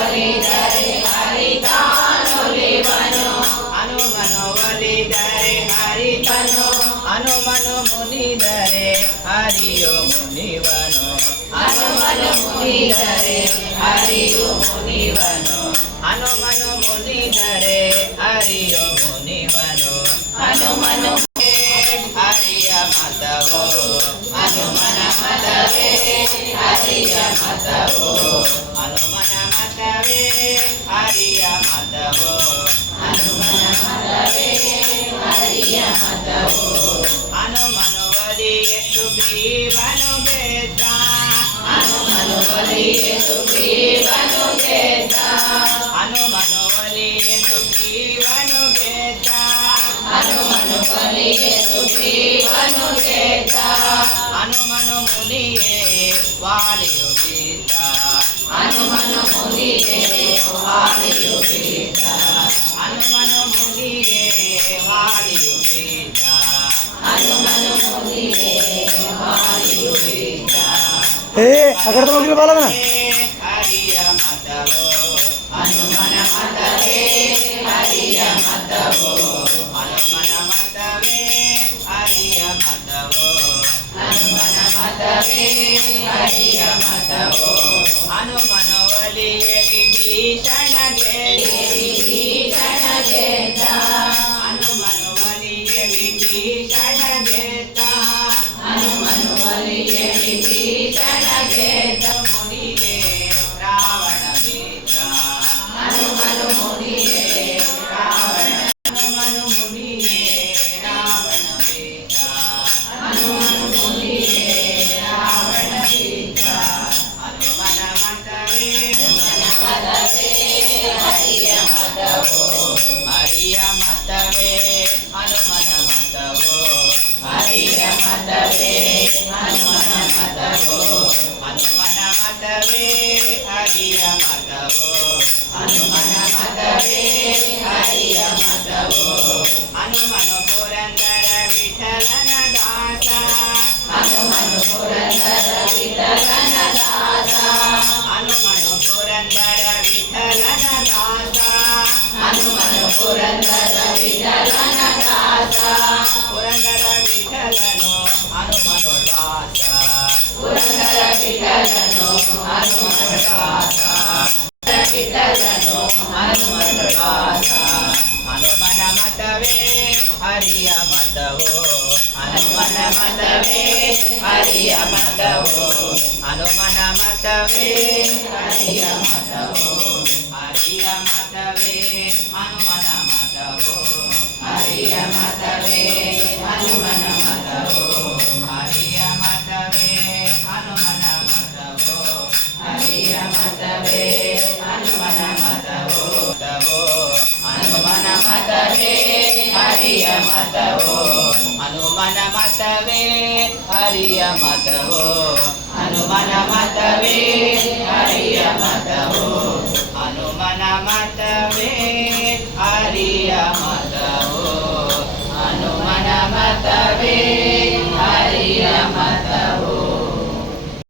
ಒಲಿದರೆ ಹರಿತಾನೊಲಿವನು ಹನುಮನು ಒಲಿದರೆ ಹರಿತನು ಹನುಮನು ಮುನಿದರೆ ಹರಿಯು ಮುನಿವನು ಹನುಮನು ಮುನಿದರೆ ಹರಿಯು ಮುನಿವನು ಹನುಮನು ಮುನಿದರೆ ಹರಿಯು ಮುನಿವನು ಹನುಮನು ಹರಿಯ ಮತವು ಹನುಮನ ಮತವೇ ಹರಿಯ ಮತವು ಹನುಮನ ಮತವೇ ಹರಿಯ ಮತವು ಹನುಮನ ಮತವೇ ಹರಿಯ ಮತವು ಹನುಮನು ಒಲಿಯ ಸುಗ್ರೀವನು ಗೆದ್ದ ಹನುಮನು ಒಲಿಯ ಸುಗ್ರೀವನು ಗೆದ್ದ ಹನುಮನು ಒಲಿಯ ಸುಗ್ರೀವನು ಗೆದ್ದ ಹನುಮನು ಒಲಿಯ ಸುಗ್ರೀವನು ಗೆದ್ದ ಹನುಮನು ಮುನಿಯೇ ವಾಲಿಯು ಬಿದ್ದ ಹನುಮನು ಮುನಿಯೇ ವಾಲಿಯು ಬಿದ್ದ ಹನುಮನು ಮುನಿಯೇ ವಾಲಿಯು ಬಿದ್ದ ಹನುಮನು ಮುನಿಯೇ ವಾಲಿಯು ಬಿದ್ದ అక్కడ బాలదన ಹರಿಯ ಮತವು ಹನುಮನ ಮತವೇ ಹರಿಯ ಮತವು ಹನುಮನ ಮತವೇ ಹರಿಯ ಮತವು ಹನುಮನ ಮತವೇ ಹರಿಯ ಮತವು ಹನುಮನ ಒಲಿಯ ವಿಭೀಷಣ ಗೆದ್ದ ಹನುಮನ ಒಲಿಯ ವಿಭೀಷಣ ಗೆದ್ದ ಹನುಮನ ಒಲಿಯ ವಿಭೀಷಣ ಗೆದ್ದ ಮುನಿಯೇ ರಾವಣ ಮಿತ್ರ ಹನುಮನು ಮುನಿಯೇ ರಾವಣ ಹನುಮನು ಮುನಿಯೇ ರಾವಣ ಮಿತ್ರ ಹನುಮನು ಮುನಿಯೇ ರಾವಣ ಮಿತ್ರ ಹನುಮನ ಮತವೇ ಹರಿಯ ಮತವು ಹರಿಯ ಮತವೇ ಹನುಮನ ಮತವು ಹರಿಯ ಮತವೇ ಹನುಮನ ಮತವು ಹನುಮನ ಮತವೇ ಹರಿಯ ಮತವು ಹನುಮನ ಮತವೇ ಹರಿಯ ಮತವು ಹನುಮನು ಪುರಂದರ ವಿಠಲನ ದಾಸ ಹನುಮನು ಪುರಂದರ ವಿಠಲನ ದಾಸ ಹನುಮನು ಪುರಂದರ ವಿಠಲನ ದಾಸ ಹನುಮನು ಪುರಂದರ ವಿಠಲನ ದಾಸ ಪುರಂದರ ವಿಠಲನು ಹನುಮನು ದಾಸ ಪುರಂದರ ವಿಠಲನು ಹನುಮನು ದಾಸ ವಿಠಲನು ಹನುಮನು ದಾಸ ಹನುಮನ ಮತವೇ ಹರಿಯ ಮತವು ಹನುಮನ ಮತವೇ ಹರಿಯ ಮತವು ಹನುಮನ ಮತವೇ ಹರಿಯ ಮತವು ಹರಿಯ ಮತವೇ ಹನುಮನ ಮತವು ಹರಿಯ ಮತವೇ ಹನುಮನ ಮತವು ಹರಿಯ ಮತವೇ ಹನುಮನ ಮತವು ಹರಿಯ ಮತವೇ ಹನುಮನ ಮತವು ಹನುಮನ ಮತವೇ ಹರಿಯ ಮತವು ಹನುಮನ ಮತವೇ ಹರಿಯ ಮತವು ಹನುಮನ ಮತವೇ ಹರಿಯ ಮತವು ಹನುಮನ ಮತವೇ ಹರಿಯ ಮತವು ಹನುಮನ ಮತವೇ ಹರಿಯ ಮತ